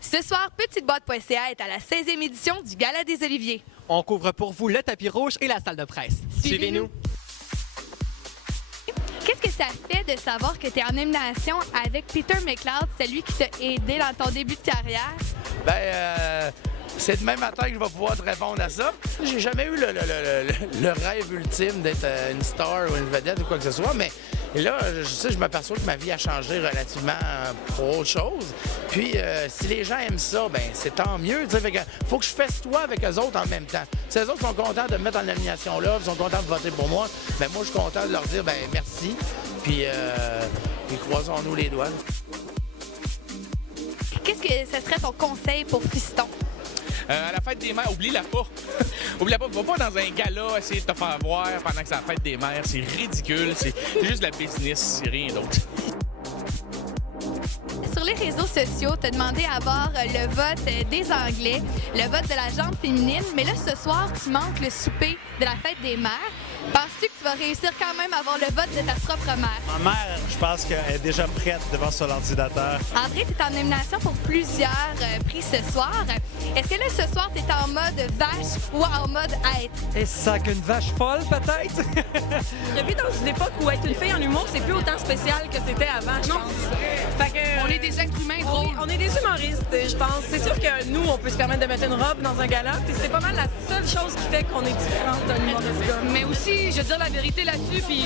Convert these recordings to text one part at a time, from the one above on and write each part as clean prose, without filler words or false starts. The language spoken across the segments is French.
Ce soir, petiteboîte.ca est à la 16e édition du Gala des Oliviers. On couvre pour vous le tapis rouge et la salle de presse. Suivez-nous. Qu'est-ce que ça fait de savoir que tu es en élimination avec Peter McLeod, celui qui t'a aidé dans ton début de carrière? C'est demain matin que je vais pouvoir te répondre à ça. J'ai jamais eu le rêve ultime d'être une star ou une vedette ou quoi que ce soit, mais là, je m'aperçois que ma vie a changé relativement pour autre chose. Puis, si les gens aiment ça, ben c'est tant mieux. Il faut que je fasse toi avec eux autres en même temps. Si eux autres sont contents de me mettre en nomination là, ils sont contents de voter pour moi, ben moi, je suis content de leur dire ben merci. Puis croisons-nous les doigts. Qu'est-ce que ce serait ton conseil pour Fiston? À la fête des mères, oublie-la pas. Oublie-la pas. Va pas dans un gala essayer de te faire voir pendant que c'est la fête des mères. C'est ridicule. C'est juste de la business, c'est rien d'autre. Sur les réseaux sociaux, tu as demandé à avoir le vote des Anglais, le vote de la jambe féminine, mais là, ce soir, tu manques le souper de la fête des mères. Penses-tu que tu vas réussir quand même à avoir le vote de ta propre mère? Ma mère, je pense qu'elle est déjà prête devant son ordinateur. André, tu es en nomination pour plusieurs prix ce soir. Est-ce que là, ce soir, tu es en mode vache ou en mode être? Et ça qu'une vache folle, peut-être? Je vis dans une époque où être une fille en humour, c'est plus autant spécial que c'était avant, je pense. Fait que, On est des êtres humains drôles. on est des humoristes, je pense. C'est sûr que nous, on peut se permettre de mettre une robe dans un gala, puis c'est pas mal la seule chose qui fait qu'on est différente d'un humoriste. Mais aussi, je veux dire la vérité là-dessus, puis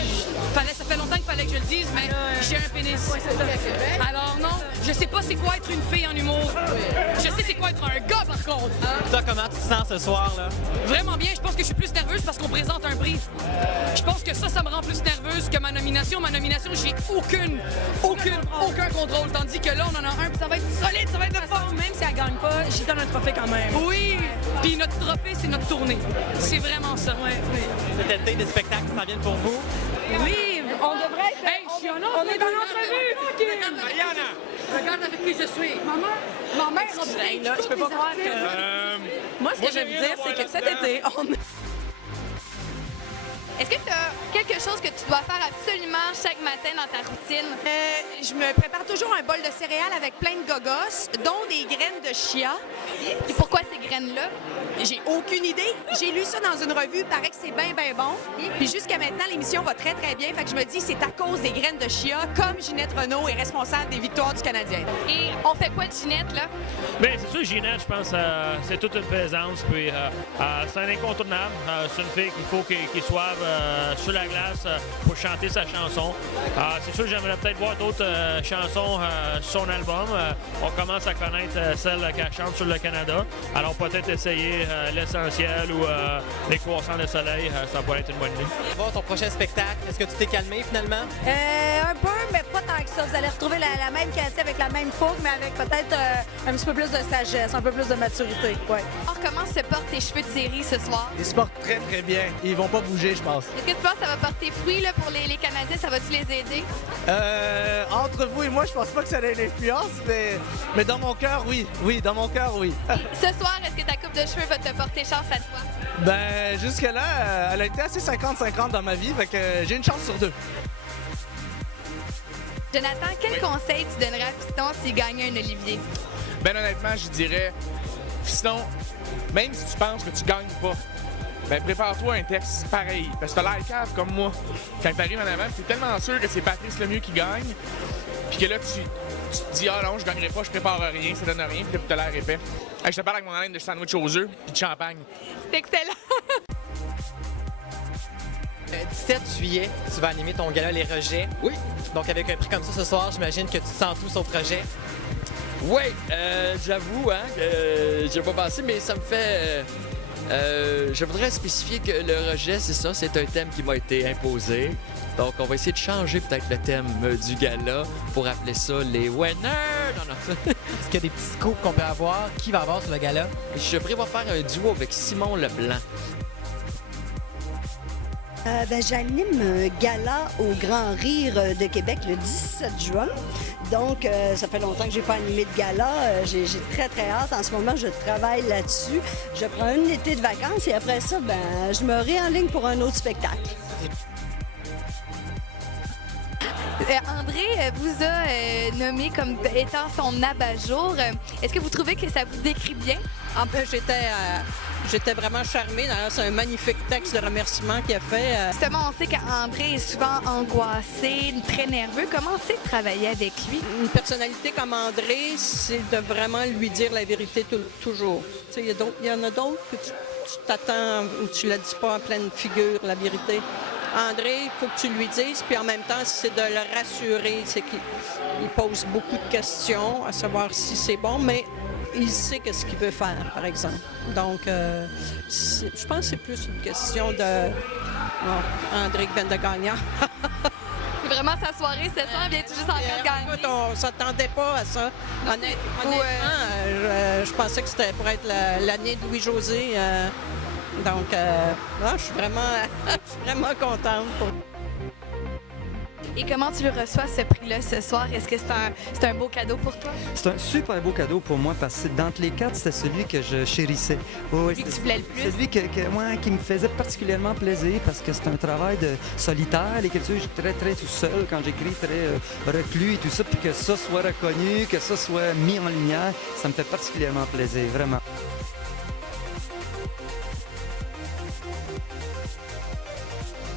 ça fait longtemps qu'il fallait que je le dise, mais j'ai un pénis. Alors non, je sais pas c'est quoi être une fille en humour. Je sais c'est quoi être un gars par contre. Toi, comment tu te sens ce soir, là? Vraiment bien, je pense que je suis plus nerveuse parce qu'on présente un prix. Je pense que ça me rend plus nerveuse que ma nomination. Ma nomination, j'ai aucun contrôle. Tandis que là, on en a un, puis ça va être solide, ça va être fort. Même si elle gagne pas, j'y donne un trophée quand même. Oui, puis notre trophée, c'est notre tournée. C'est vraiment ça. Cet été, des spectacles qui s'en viennent pour vous? Oui, on devrait être... Hey, je suis en on est dans l'entrevue! Mariana, regarde avec qui je suis. Ma mère a Hey, là, je peux pas croire que... Moi, ce que je veux dire, c'est que cet été, on... Est-ce que tu as quelque chose que tu dois faire absolument chaque matin dans ta routine? Je me prépare toujours un bol de céréales avec plein de gogos, dont des graines de chia. Et pourquoi ces graines-là? J'ai aucune idée. J'ai lu ça dans une revue, paraît que c'est bien bon. Puis jusqu'à maintenant, l'émission va très bien. Fait que je me dis, c'est à cause des graines de chia, comme Ginette Renault est responsable des victoires du Canadien. Et on fait quoi de Ginette, là? Bien, c'est sûr, Ginette, je pense, c'est toute une présence. Puis, c'est un incontournable. C'est une fille qu'il faut qu'il soit sur la glace pour chanter sa chanson. C'est sûr, j'aimerais peut-être voir d'autres chansons sur son album. On commence à connaître celle qu'elle chante sur le Canada. Alors, peut-être essayer l'essentiel ou les croissants de soleil. Ça pourrait être une bonne idée. Voir ton prochain spectacle, est-ce que tu t'es calmé finalement? Un peu, mais pas tant que ça. Vous allez retrouver la même qualité avec la même fougue, mais avec peut-être un petit peu plus de sagesse, un peu plus de maturité. Ouais. Or, comment se portent tes cheveux de série ce soir? Ils se portent très bien. Ils vont pas bouger, je pense. Est-ce que tu penses que ça va porter fruit là, pour les Canadiens? Ça va-tu les aider? Entre vous et moi, je pense pas que ça ait une influence, mais dans mon cœur, oui. Oui, dans mon cœur, oui. Ce soir, est-ce que ta coupe de cheveux va te porter chance à toi? Ben, jusque-là, elle a été assez 50-50 dans ma vie, fait que j'ai une chance sur deux. Jonathan, quel conseil tu donnerais à Fiston s'il gagnait un Olivier? Ben honnêtement, je dirais, Fiston, même si tu penses que tu gagnes pas, ben prépare-toi un texte pareil. Parce que t'as l'air cave comme moi. Quand t'arrives en avant, t'es tellement sûr que c'est Patrice Lemieux qui gagne, puis que là, tu te dis, ah non, je gagnerai pas, je prépare rien, ça donne rien, puis là, t'as l'air épais. Hey, je te parle avec mon haleine de sandwich aux œufs, puis de champagne. C'est excellent! 17 juillet, tu vas animer ton gala Les Rejets. Oui. Donc, avec un prix comme ça ce soir, j'imagine que tu te sens tout sauf rejet. Oui, j'avoue que j'ai pas pensé, mais ça me fait... je voudrais spécifier que le rejet, c'est ça, c'est un thème qui m'a été imposé. Donc, on va essayer de changer peut-être le thème du gala pour appeler ça les winners. Non. Est-ce qu'il y a des petits scoops qu'on peut avoir? Qui va avoir sur le gala? Je prévois faire un duo avec Simon Leblanc. J'anime un gala au Grand Rire de Québec le 17 juin. Donc, ça fait longtemps que j'ai pas animé de gala. J'ai très hâte. En ce moment, je travaille là-dessus. Je prends un été de vacances et après ça, je me réenligne pour un autre spectacle. André vous a nommé comme étant son abat-jour. Est-ce que vous trouvez que ça vous décrit bien? En fait, j'étais vraiment charmée. D'ailleurs, c'est un magnifique texte de remerciement qu'il a fait. Justement, on sait qu'André est souvent angoissé, très nerveux. Comment c'est de travailler avec lui? Une personnalité comme André, c'est de vraiment lui dire la vérité toujours. Il y en a d'autres que tu t'attends ou tu ne la dis pas en pleine figure, la vérité. André, il faut que tu lui dises, puis en même temps, c'est de le rassurer. C'est qu'il pose beaucoup de questions à savoir si c'est bon, mais il sait ce qu'il veut faire, par exemple. Donc, je pense que c'est plus une question de André qui vient de gagner. C'est vraiment sa soirée, c'est ça? Vient tout juste en faire gagner? Écoute, on ne s'attendait pas à ça. Honnêtement, je pensais que c'était pour être l'année de Louis-José. Donc, je suis vraiment contente. Et comment tu le reçois, ce prix-là, ce soir? Est-ce que c'est un beau cadeau pour toi? C'est un super beau cadeau pour moi parce que d'entre les quatre, c'était celui que je chérissais. Celui que tu voulais le plus? Celui qui me faisait particulièrement plaisir parce que c'est un travail de solitaire. L'écriture, je suis très tout seul quand j'écris, très reclus et tout ça. Puis que ça soit reconnu, que ça soit mis en lumière, ça me fait particulièrement plaisir, vraiment.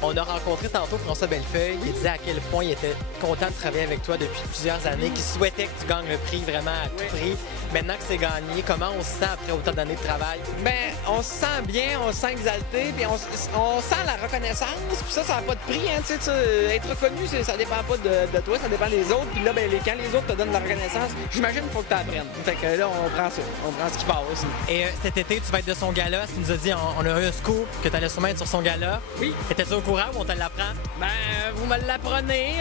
On a rencontré tantôt François Bellefeuille qui disait à quel point il était content de travailler avec toi depuis plusieurs années, qu'il souhaitait que tu gagnes le prix vraiment à tout prix. Maintenant que c'est gagné, comment on se sent après autant d'années de travail? Bien, on se sent bien, on se sent exalté, puis on sent la reconnaissance, puis ça n'a pas de prix, hein, tu sais, être reconnu, ça dépend pas de toi, ça dépend des autres, puis là, ben, quand les autres te donnent la reconnaissance, j'imagine qu'il faut que tu apprennes. Fait que là, on prend ça, on prend ce qui passe. Et cet été, tu vas être de son gala, tu nous as dit, on a eu un scoop que tu allais sûrement être sur son gala. Oui. Étais-tu au courant ou on te l'apprend? Ben, vous me l'apprenez.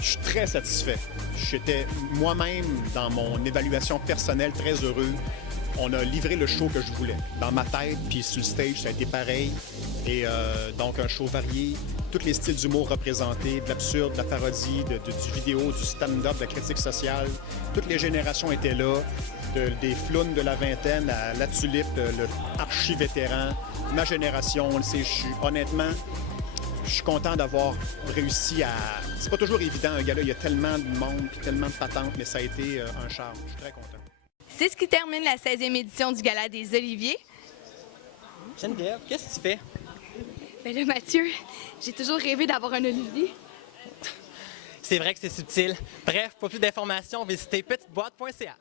Je suis très satisfait. J'étais moi-même, dans mon évaluation personnelle, très heureux. On a livré le show que je voulais. Dans ma tête, puis sur le stage, ça a été pareil. Et donc, un show varié, tous les styles d'humour représentés, de l'absurde, de la parodie, du vidéo, du stand-up, de la critique sociale. Toutes les générations étaient là, des flounes de la vingtaine à la tulipe, le archi-vétéran, ma génération. Honnêtement, je suis content d'avoir réussi à... C'est pas toujours évident, un gala, il y a tellement de monde puis tellement de patentes, mais ça a été un charme. Je suis très content. C'est ce qui termine la 16e édition du Gala des Oliviers. Geneviève, qu'est-ce que tu fais? Ben là, Mathieu, j'ai toujours rêvé d'avoir un olivier. C'est vrai que c'est subtil. Bref, pour plus d'informations, visitez petiteboîte.ca.